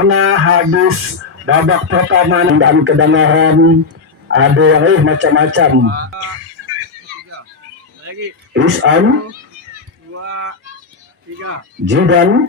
Karena habis babak pertama dan kedengaran ada yang macam-macam. Isan, Jidan,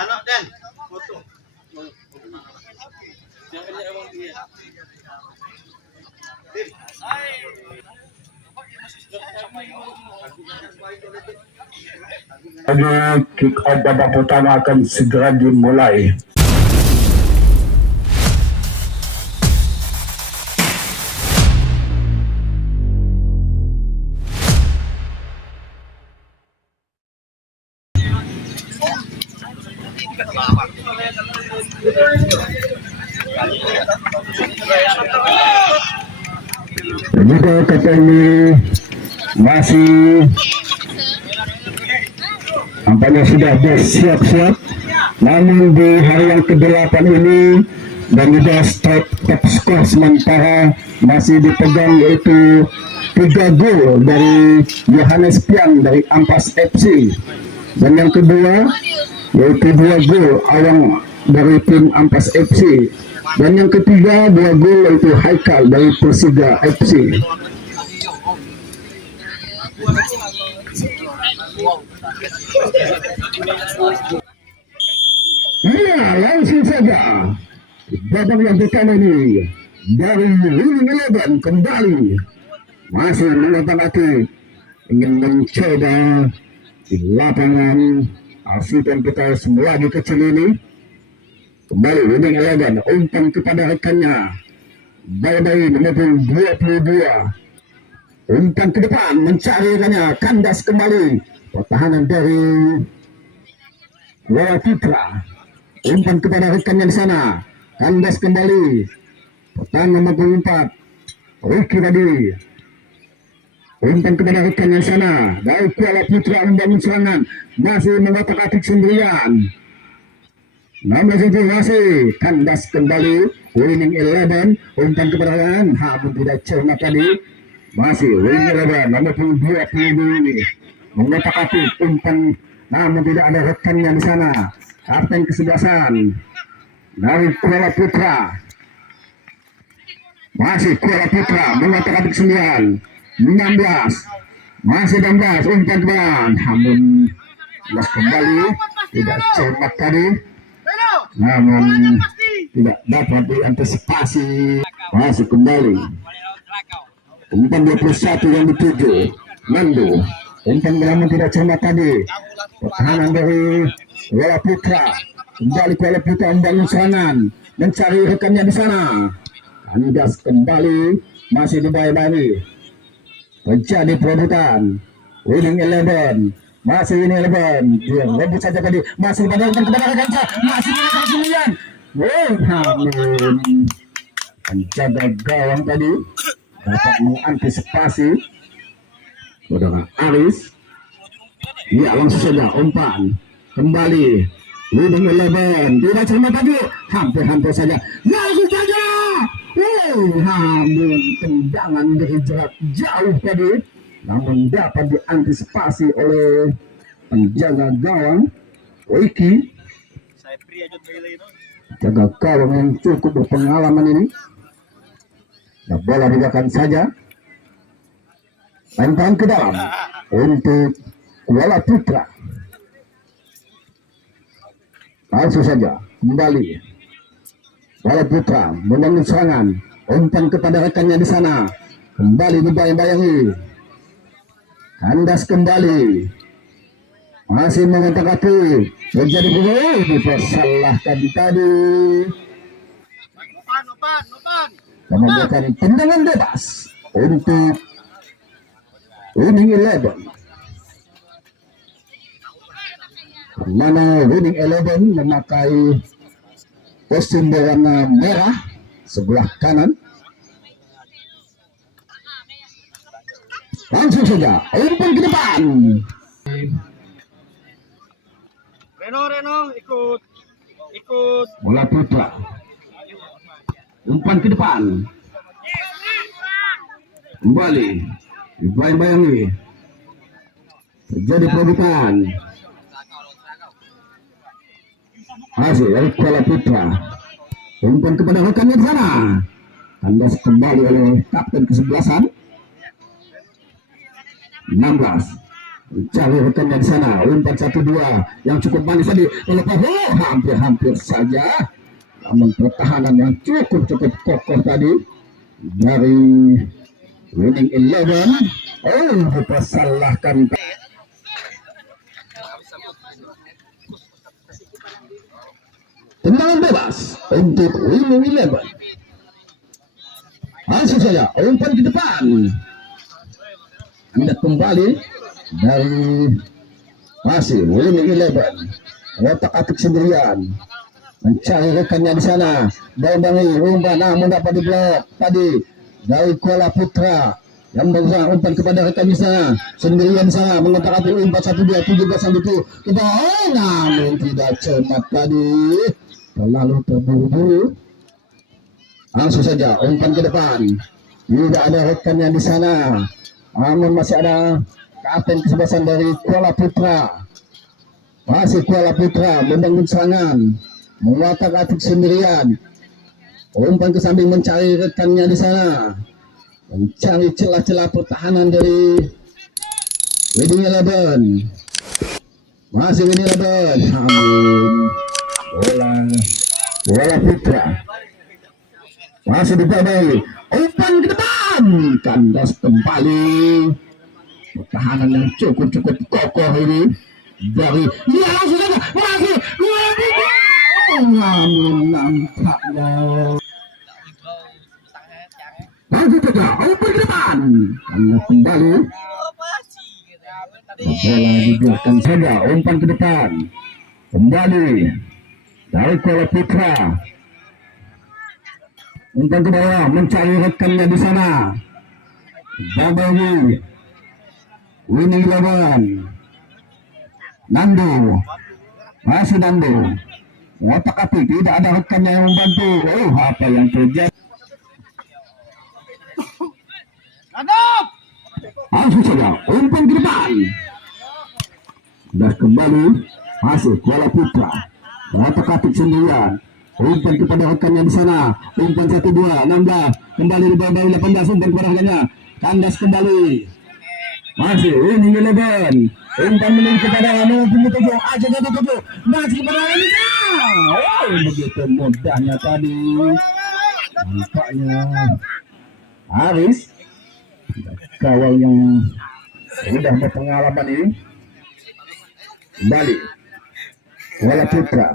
Anak Dan, foto. kick off babak pertama akan segera dimulai. Juga kata ini masih nampaknya sudah bersiap-siap, namun di hari yang ke-8 ini dan juga top skor sementara masih dipegang yaitu 3 gol dari Johannes Piang dari Ampas FC, dan yang kedua yaitu 2 gol Awang dari tim Ampas FC, dan yang ketiga 2 gol yaitu Haikal dari Persija FC. Ya, langsung saja babak yang pertama ini dari Winning Eleven kembali masih mengotak-atik ingin mencoba di lapangan Alfian kita semua di kecil ini. Kembali Winning Eleven umpan kepada rekannya Bayi menembus 22, umpan ke depan mencari rekannya, kandas kembali pertahanan dari Kuala Putra, umpan kepada rekannya di sana, kandas kembali pertahanan nomor 4 Ricky tadi, umpan kepada rekannya di sana dari Kuala Putra membangun serangan, masih mengotak-atik sendirian. Namun itu masih kandas kembali Winning Eleven, umpan kepada rekan, namun tidak cermat tadi, masih Winning Eleven nomor 22 ini mengotak-atik umpan, namun tidak ada rekannya di sana. Kapten kesebelasan dari Kuala Putra, masih Kuala Putra mengotak-atik 9, 16, masih 16, umpan ke depan, namun kembali tidak cermat tadi, namun tidak dapat diantisipasi. Masih kembali umpan 21 yang dituju Nando, umpan namun tidak cermat tadi, pertahanan dari Kuala Putra, kembali Kuala Putra membangun serangan, mencari rekannya di sana, kandas kembali, masih dibayar-bayari, terjadi perebutan. Winning Eleven, masih Winning Eleven, dia rebut saja tadi, masih dipadamkan kepada rekannya, masih menekan 9. Namun penjaga gawang tadi dapat mengantisipasi saudara Aris. Ya, langsung saja umpan kembali Winning Eleven, tidak cermat tadi, hampir saja, langsung saja, namun tendangan dari jarak jauh tadi, namun dapat diantisipasi oleh penjaga gawang Wiki, jaga gawang yang cukup berpengalaman ini. Nah, bola dilakukan saja, lemparan ke dalam untuk Kuala Putra. Langsung saja kembali Kuala Putra membangun serangan, umpan kepada rekannya di sana, kembali dibayang-bayangi, kandas kembali, masih mengotak-atik, terjadi gol, dipersalahkan tadi. memberikan tendangan bebas untuk Winning Eleven. Mana Winning Eleven memakai kostum berwarna merah sebelah kanan. Langsung saja umpan ke depan. Reno, ikut. Bola putra. Umpan ke depan. Kembali. Ibrahim Bayangi. Terjadi perebutan. Masih dari Kuala Putra. Umpan kepada rekannya di sana. Kandas kembali oleh kapten kesebelasan. 16. Mencari rekannya di sana. Umpan 1-2 yang cukup manis tadi. Melepas hampir saja. Namun pertahanan yang cukup kokoh tadi dari Winning Eleven. Dipersalahkan. Tendangan bebas untuk Winning Eleven. Langsung saja umpan ke depan. Anda kembali dari masih Winning Eleven. Otak-atik sendirian mencari rekannya di sana. Bayangi umpan namun dapat diblok tadi dari Kuala Putra yang berusaha umpan kepada rekannya di sana. Sendirian di sana mengotak-atik umpan 1-2 17 itu kita namun tidak cermat tadi. Terlalu terburu-buru. Langsung saja umpan ke depan. Tidak ada rekannya di sana. Namun masih ada kapten kesebelasan dari Kuala Putra. Masih Kuala Putra membangun serangan. Mengotak-atik sendirian. Umpan ke samping mencari rekannya di sana. Mencari celah-celah pertahanan dari Winning Eleven. Masih Winning Eleven. Namun bola Putra masih dibabai. Umpan ke depan. Kandas kembali. Pertahanan yang cukup kokoh ini dari langsung saja masih namun nampaknya lanjut saja umpan ke depan. Kandas kembali. Bola dibiarkan saja umpan ke depan. Kembali dari Kuala Putra. Umpan ke bawah mencari rekannya di sana. Babawi Winning Eleven. Nando. Masih Nando. Otak-atik tidak ada rekannya yang membantu. Apa yang terjadi? Langsung saja umpan ke depan. Sudah kembali masih Kuala Putra. Otak-atik sendirian. Umpan kepada rekannya di sana. Umpan 1-2 16. Kembali di bawah 18. Umpan kepada rekannya. Kandas kembali. Masih Winning Eleven. Umpan menuju kepada nomor 7. Aja jadi 7. Masih kepada Anita. Begitu mudahnya tadi. Nampaknya Aris kawal yang sudah berpengalaman ini. Kembali Kuala Putra.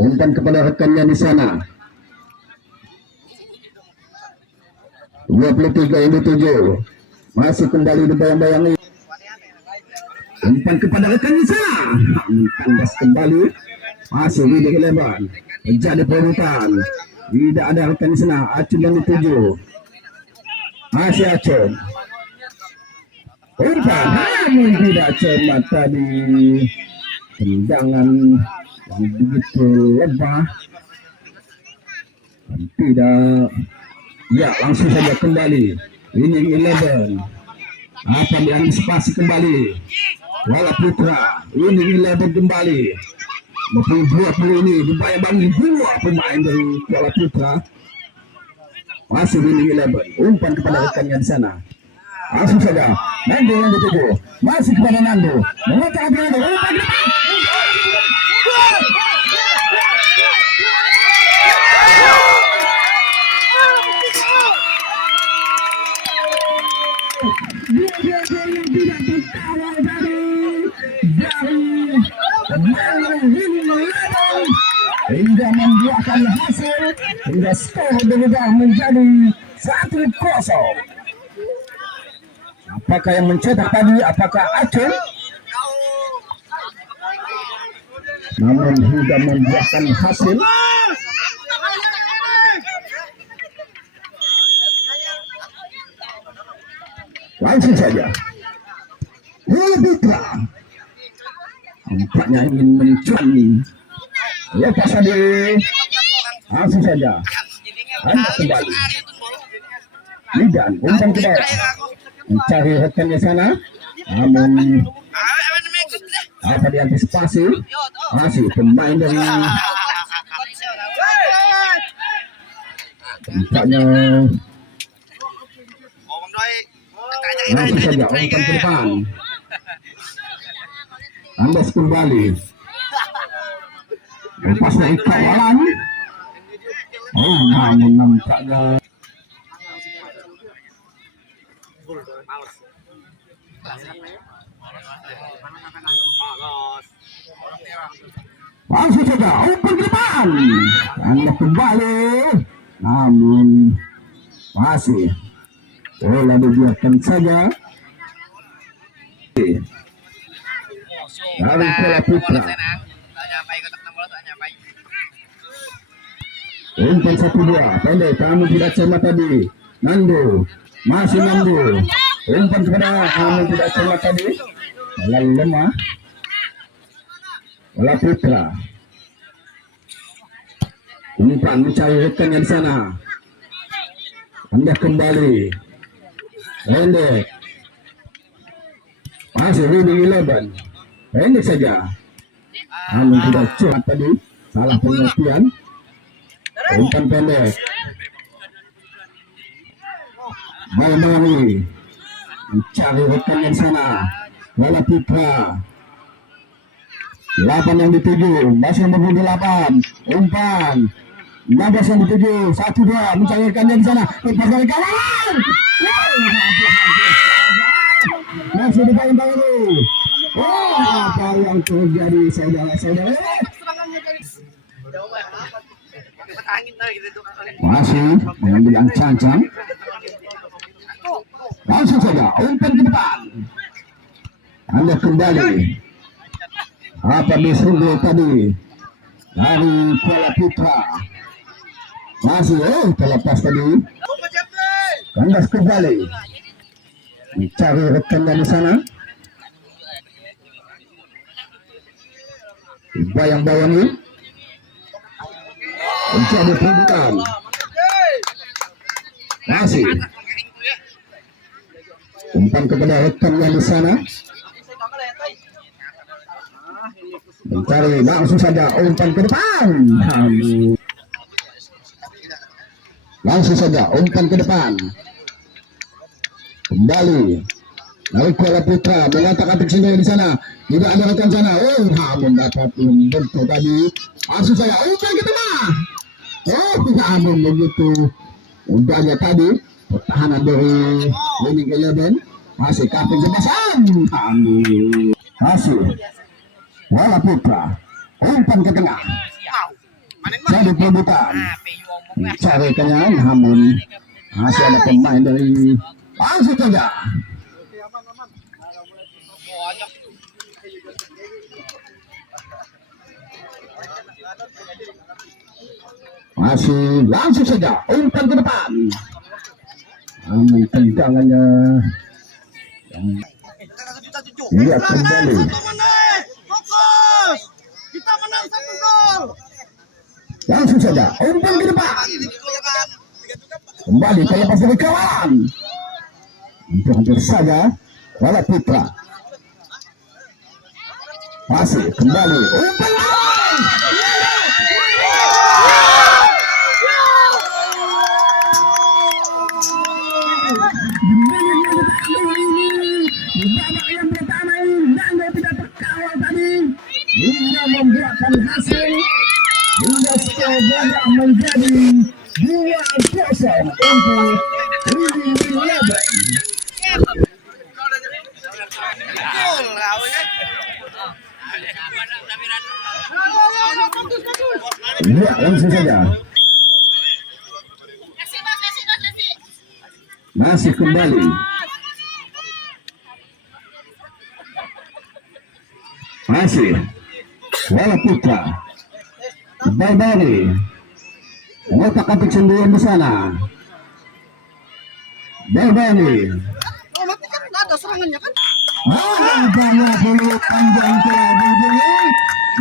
Umpan kepada rekannya di sana. 23-7. Masih kembali dibayang-bayangi. Umpan kepada rekannya di sana. Kandas kembali. Masih Winning Eleven. Terjadi perebutan. Tidak ada rekan di sana. Acun yang dituju. Masih Acun. Umpan namun tidak cermat tadi. Tendangan yang begitu lebah. Dan tidak. Ya, langsung saja kembali. Winning Eleven. Apa diantisipasi kembali? Kuala Putra. Winning Eleven kembali. 20 ini dibayang-bayangi dua pemain dari Kuala Putra. Masih Winning Eleven. Umpan kepada rekannya di sana. Langsung saja Nando yang dituju. Masih kepada Nando. Mengotak Nando. Umpan ke depan. Hingga membuahkan hasil hingga skor berubah menjadi 1-0. Apakah yang mencetak tadi? Apakah Aceh? Namun hingga membuahkan hasil. Langsung saja Putra tampaknya ingin mencuri. Lepas tadi langsung saja anda kembali Lidan umpan ke bawah mencari rekannya sana, namun apa diantisipasi masih pemain dari tampaknya langsung saja umpan ke depan. Andas kembali lepas dari kawalan. Namun nampaknya langsung saja umpan ke depan. Anda kembali, namun masih bola dibiarkan saja dari Kuala Putra. Umpan 1-2 pendek, namun tidak sama tadi. Nando, masih Nando. Umpan kepada, namun tidak sama tadi. Terlalu lemah Kuala Putra. Umpan mencari rekannya di sana. Anda kembali pendek, masih Winning 11 pendek saja, namun tidak cepat tadi, salah pengertian. Umpan pendek Malmari mencari rekannya di sana. Kuala Putra 8 yang dituju, masih nomor 8 umpan 16 yang dituju, 1-2 mencari rekannya di sana. Lepas dari kawan masih di paling baru. Apa yang terjadi saudara-saudara? Masih mengambil ancang-ancang. Langsung saja umpan ke depan. Anda kembali. Apa disuruh tadi dari Kuala Putra? Masih terlepas tadi. Kandas kembali mencari rekannya di sana. Bayang-bayangi menjadi perebutan. Masih umpan kepada rekannya di sana. Mencari langsung saja umpan ke depan. Langsung saja umpan ke depan. Kembali dari Kuala Putra mengatakan sendiri di sana. Tidak ada rekan sana. Namun dapat membentuk tadi. Langsung saja umpan ke tengah. Namun begitu udahnya tadi pertahanan dari Winning 11 masih kapten jebasan. Masih Kuala Putra umpan ke tengah. Jadi perebutan mencari rekannya, namun masih ada pemain dari langsung saja. Masih langsung saja umpan ke depan. Namun tendangannya lihat kembali. Fokus. Kita menang 1 gol. Langsung saja umpan ke depan. Kembali terlepas dari kawan. Hampir saja Kuala Putra. Masih kembali umpan. Hingga membuahkan hasil hingga skor berubah menjadi 2-0 untuk Winning 11. Lihat langsung saja. Masih kembali. Masih Wala Putra Barbari letak atik sendirian di sana. Barbari Oh, nanti kan ada serangannya kan? banyak dulu panjang ini,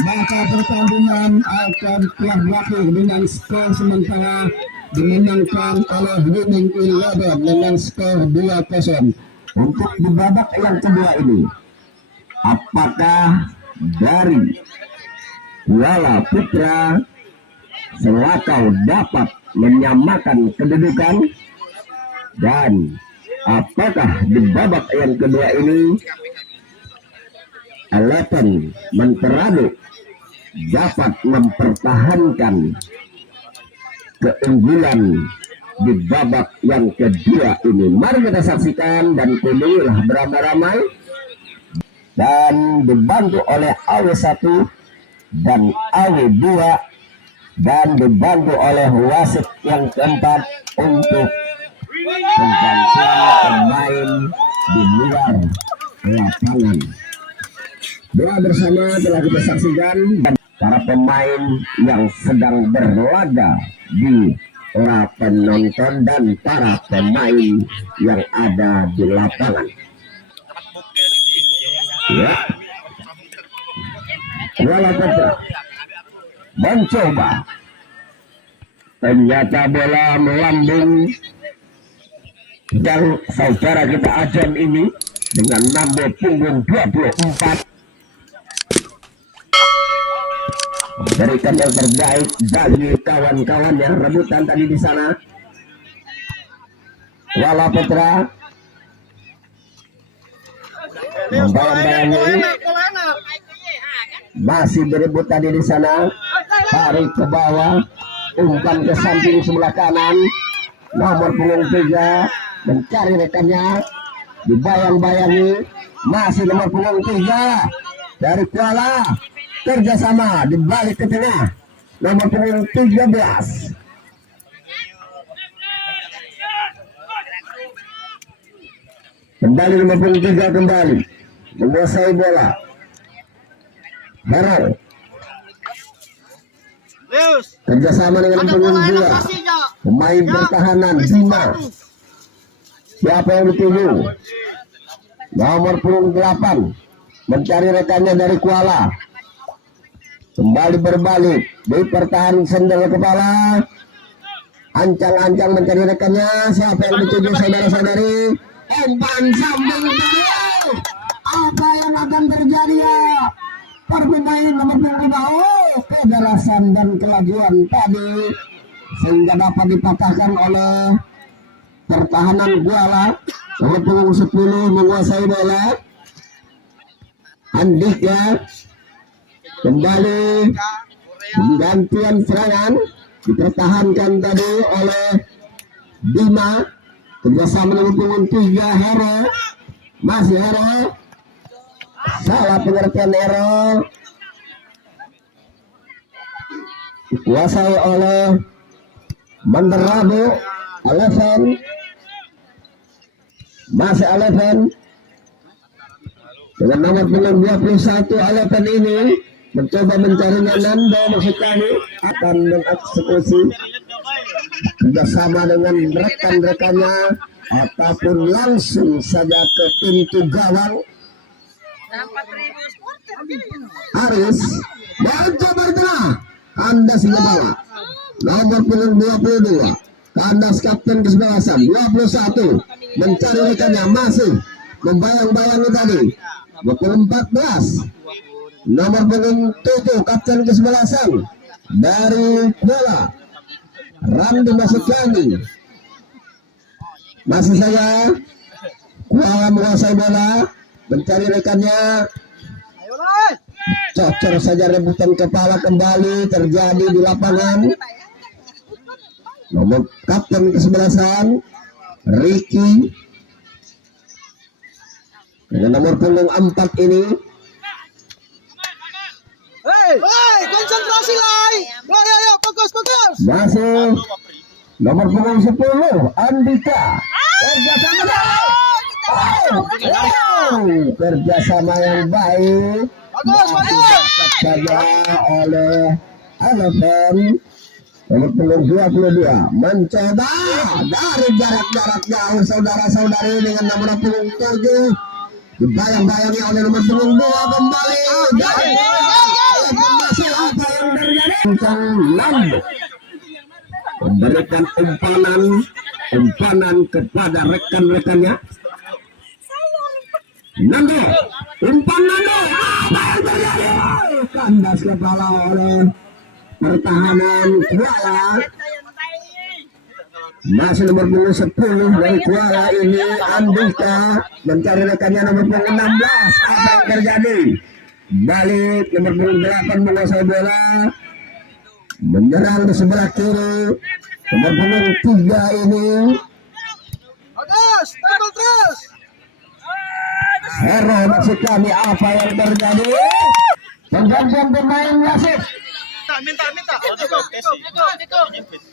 maka pertandingan akan telah berakhir dengan skor sementara dimenangkan oleh Winning Eleven dengan skor 2-0. Untuk di babak yang kedua ini, apakah dari Wala Putra Selakau dapat menyamakan kedudukan, dan apakah di babak yang kedua ini Eleven Menterado dapat mempertahankan keunggulan di babak yang kedua ini? Mari kita saksikan dan kunjungilah beramai-ramai, dan dibantu oleh AW1 dan AW2 dan dibantu oleh wasit yang keempat untuk penggantian pemain di luar lapangan. Doa bersama telah kita saksikan dan para pemain yang sedang berlaga di para penonton dan para pemain yang ada di lapangan. Ya. Wala Putra mencoba, ternyata bola melambung, dan saudara kita Ajan ini dengan nomor punggung 24 berikan yang terbaik bagi kawan-kawan yang rebutan tadi di sana. Wala Putra membayang-bayangi, masih berebut tadi di sana, tarik ke bawah, umpan ke samping sebelah kanan, nomor punggung 3 mencari rekannya, dibayang-bayangi, masih nomor punggung 3 dari Kuala, kerjasama dibalik ke tengah, nomor punggung 13. Kembali nomor punggung 3 kembali menguasai bola. Hero kerjasama dengan punggung 2, pemain pertahanan Bima. Siapa yang dituju? Nomor punggung 8 mencari rekannya dari Kuala. Kembali berbalik di pertahanan sendal kepala, ancang-ancang mencari rekannya. Siapa yang dituju saudara-saudari? Umpan sambung beliau. Apa yang akan terjadi ya? Permain nomor punggung 5, kejelasan dan kelajuan tadi sehingga dapat dipatahkan oleh pertahanan Kuala. Nomor punggung 10 menguasai bola. Andika kembali penggantian serangan dipertahankan tadi oleh Bima, kerjasama dengan punggung 3 Hero, masih Hero, salah pengertian Hero, dikuasai oleh Menterado. Eleven masih Eleven dengan nomor punggung 21. Eleven ini mencoba mencarinya Nando, maksud kami akan mengeksekusi bersama dengan rekan-rekannya ataupun langsung saja ke pintu gawang. Aris mencoba bergerak, kandas di bawah, nomor punggung 22, kandas kapten kesebelasan 21 mencari rekannya, masih membayang-bayangi tadi 14 nomor punggung 7 kapten kesebelasan dari bola Ramdi Masukani. Masih saja Kuala menguasai bola, mencari rekannya, cocor saja rebutan kepala kembali terjadi di lapangan. Nomor kapten kesebelasan Ricky dengan nomor punggung 4 ini Hei, konsentrasi lai. Ayo, fokus, fokus. Masih nomor punggung 10 Andika. Kerjasama kerjasama yang baik. Bagus, bagus. Saja oleh Eleven nomor punggung 22 mencoba dari jarak jauh saudara-saudari dengan nomor punggung 7 dibayang-bayangi oleh nomor punggung 2 kembali dari masih apa yang terjadi kencang lambung memberikan umpanan kepada rekan-rekannya. Nando, umpan Nando, apa yang terjadi? Kandas kepala oleh pertahanan Kuala. Masih nomor punggung 10 dari Kuala ini Andika mencari rekannya nomor punggung 16. Apa yang terjadi? Balik nomor punggung 8 menguasai bola, menyerang di sebelah kiri. Nomor punggung 3 ini Bagus, tackle terus. Hero maksud kami apa yang terjadi? Penggantian pemain wasit. Minta.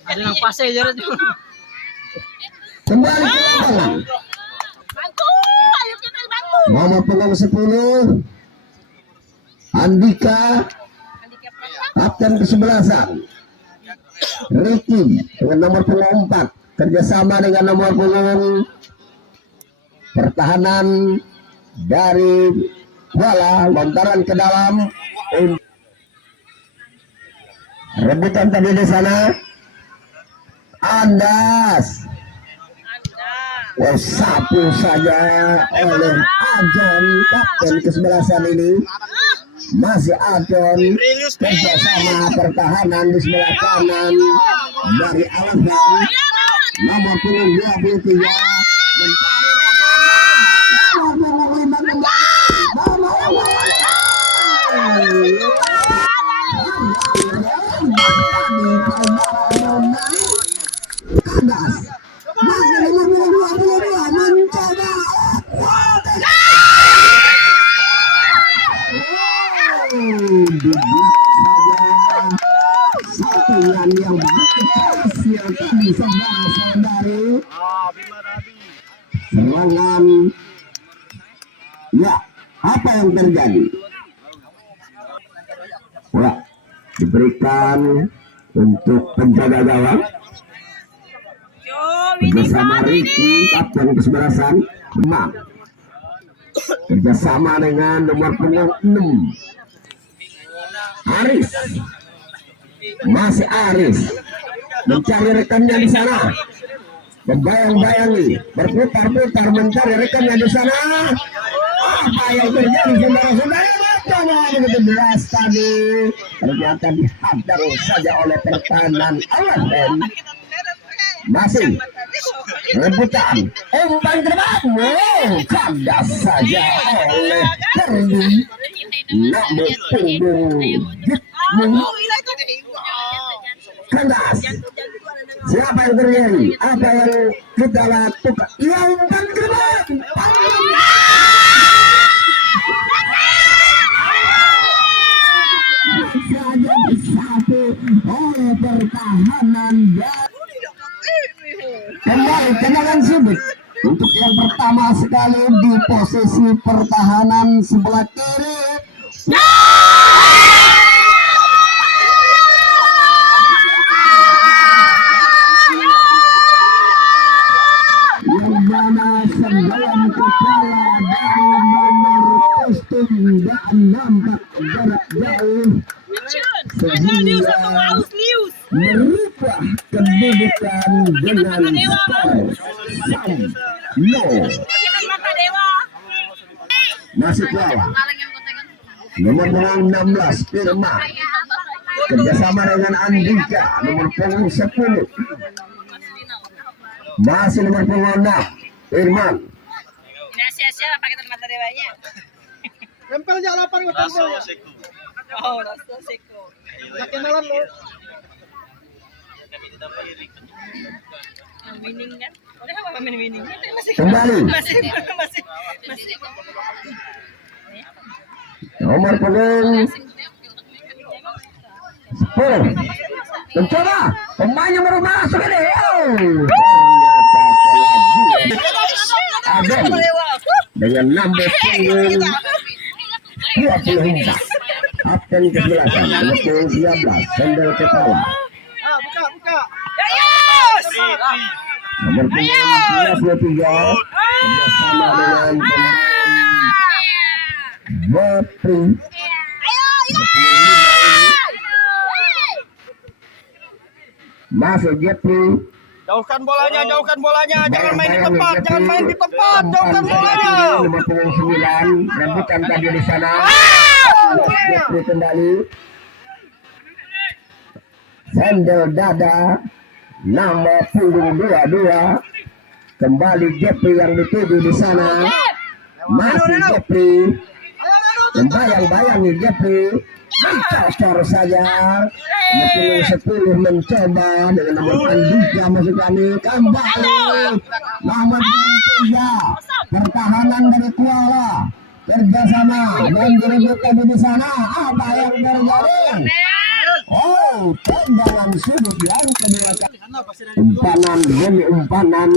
Ada yang pasai jarak juga. Kembali ke lapangan. Bangku, ayo kita bangku. Nomor punggung 10 Andika, kapten kesebelasan. Ricky dengan nomor punggung 4 kerjasama dengan nomor punggung pertahanan dari Kuala, lontaran ke dalam. Rebutan tadi di sana. Andas. Sapu saja oleh Ajon, kapten kesebelasan ini. Masih Ajon kerjasama pertahanan di sebelah kanan dari Alvan nomor punggung 23 mencari satuan yang berhasil tadi saudara-saudari. Serangan ya, apa yang terjadi? Bola diberikan untuk penjaga gawang bersama Ricky, kapten kesebelasan Kemang, kerjasama dengan nomor punggung 6 Aris. Masih Aris mencari rekannya di sana, membayang-bayangi, berputar-putar mencari rekannya di sana. Apa yang terjadi saudara-saudara? Coba begitu jelas tadi, ternyata dihadang saja oleh pertahanan Alasan. Masih rebutan, umpan terbang, kandas saja oleh Terdi. Nomor punggung kandas. Siapa yang terjadi? Apa yang kita lakukan? Yang umpan terbang. Saja disapu oleh pertahanan dan kembali tendangan sudut untuk yang pertama sekali di posisi pertahanan sebelah kiri. Yang mana sembilan kepala dari nomor kostum dan nampak jarak jauh sehingga merubah kedudukan dengan skor 3-0. Masih Kuala nomor punggung 16 Firman kerjasama dengan Andika nomor punggung 10. Masih nomor punggung 6 Firman. Ini sia-sia pakai mata dewanya. Tempel aja lapar gue tempel. Oh, rasa seko. Nakenalan lo. Winning kan? Udah apa main winning? Masih Kembali masih. nomor punggung 10. Mencoba pemain yang baru masuk ini. Ternyata kelaju dengan number punggung 24. Kapten ke-11 nomor punggung 13 Sendal Kepala. Buka. Nomor punggung 23 bersama dengan pemain Jepri. Masuk Jepri. Jauhkan bolanya, jangan main di tempat, jauhkan bolanya. Nomor punggung 9 rebutan tadi di sana. Jepri kembali. Sendal dada nama punggung 22 kembali Jepri yang dituju di sana. Masih Jepri membayang-bayangi Jepri, mencocor saja. Nomor 10 mencoba dengan nomor Andika masuk kami kembali. Nomor 3 pertahanan dari Kuala kerjasama dan direbut tadi di sana. Apa yang terjadi? Oh, tendangan sudut yang kedua kali. Umpanan demi umpanan.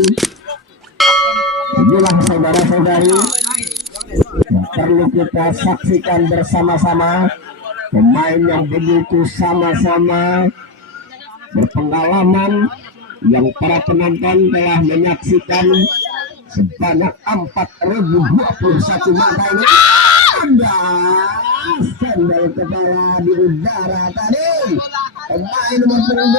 Inilah saudara-saudari yang perlu kita saksikan bersama-sama. Pemain yang begitu sama-sama berpengalaman yang para penonton telah menyaksikan sebanyak 4.021 mata ini. Sendal kepala di udara tadi. Pemain nomor 12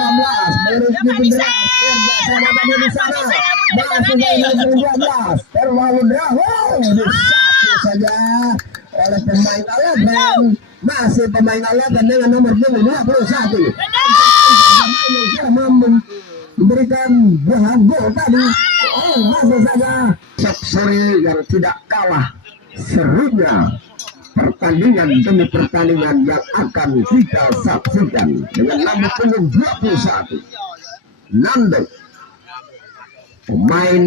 Beris Dibendras kerjasama tadi di sana. Masih nomor 12 terlalu jauh disapu saja oleh pemain Alaban. Masih pemain Alaban dengan nomor 21. Memberikan buah gol tadi. Oh, masih saja Sore yang tidak kalah serunya pertandingan demi pertandingan yang akan kita saksikan dengan nomor punggung 21 Nando, pemain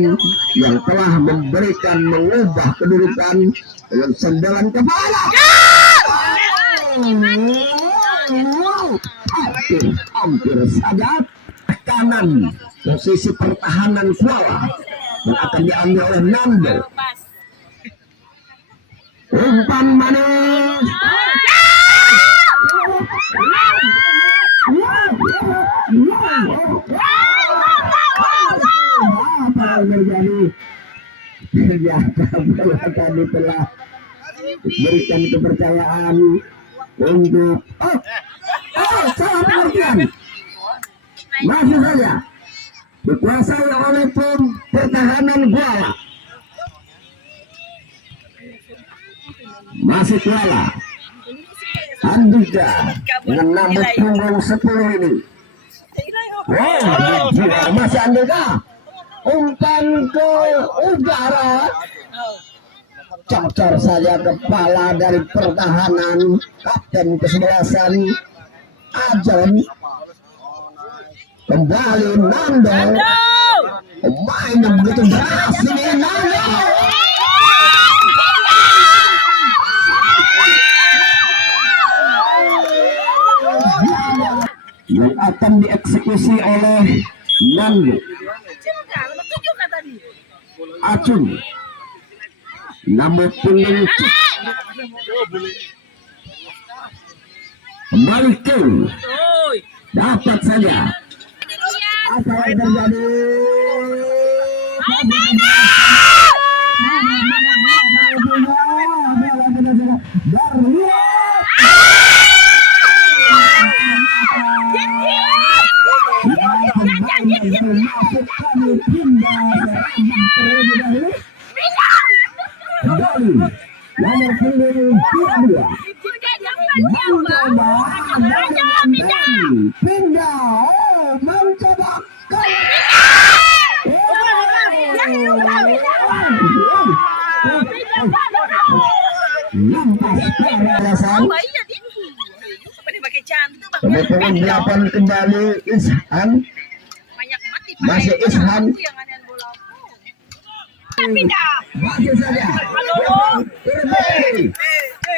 yang telah mengubah kedudukan dengan sendalan kepala. Hampir saja kanan posisi pertahanan Kuala yang akan diambil oleh Nando. Umpan manis. Apa yang terjadi? Ternyata bola tadi telah berikan kepercayaan untuk salah pengertian. Masih saja dikuasai oleh tim pertahanan Kuala. Masih Kuala Andika dengan nomor punggung 10 ini. Masih Andika, umpan ke udara, cocor saja kepala dari pertahanan kapten ke-11 Ajon. Kembali Nando, pemain yang begitu deras ini Nando. Yang akan dieksekusi oleh Nando Acun nomor punggung kembali ke dapat saja. Apa yang terjadi? Kembali nomor punggung 22 pindah mencoba nomor 8 kembali Ishan. Masih Ishan. Masih saja.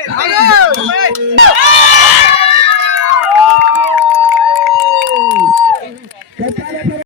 Halo.